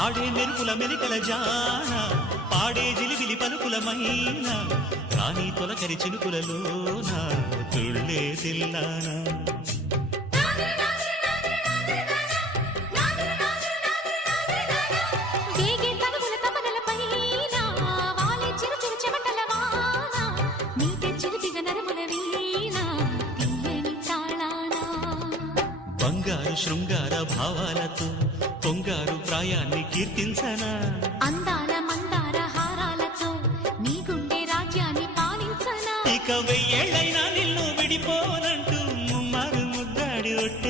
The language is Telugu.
ఆడే మెరుపుల మెలికల జాన పాడే జిలిబిలి పలుకుల మైన రాణి తొలకరి చినుకులలోన తుళ్ళే తిల్లానా బంగారు శృంగార భావాలతో పొంగారు ప్రాయాన్ని కీర్తించనా అందాల మందార హారాలతో నీ గుండె రాజ్యాన్ని పాలించనా ఇక వెయ్యేళ్ళైనా నిన్ను విడిపోనంటూ ముమ్మారు ముద్దాడి ఒట్టే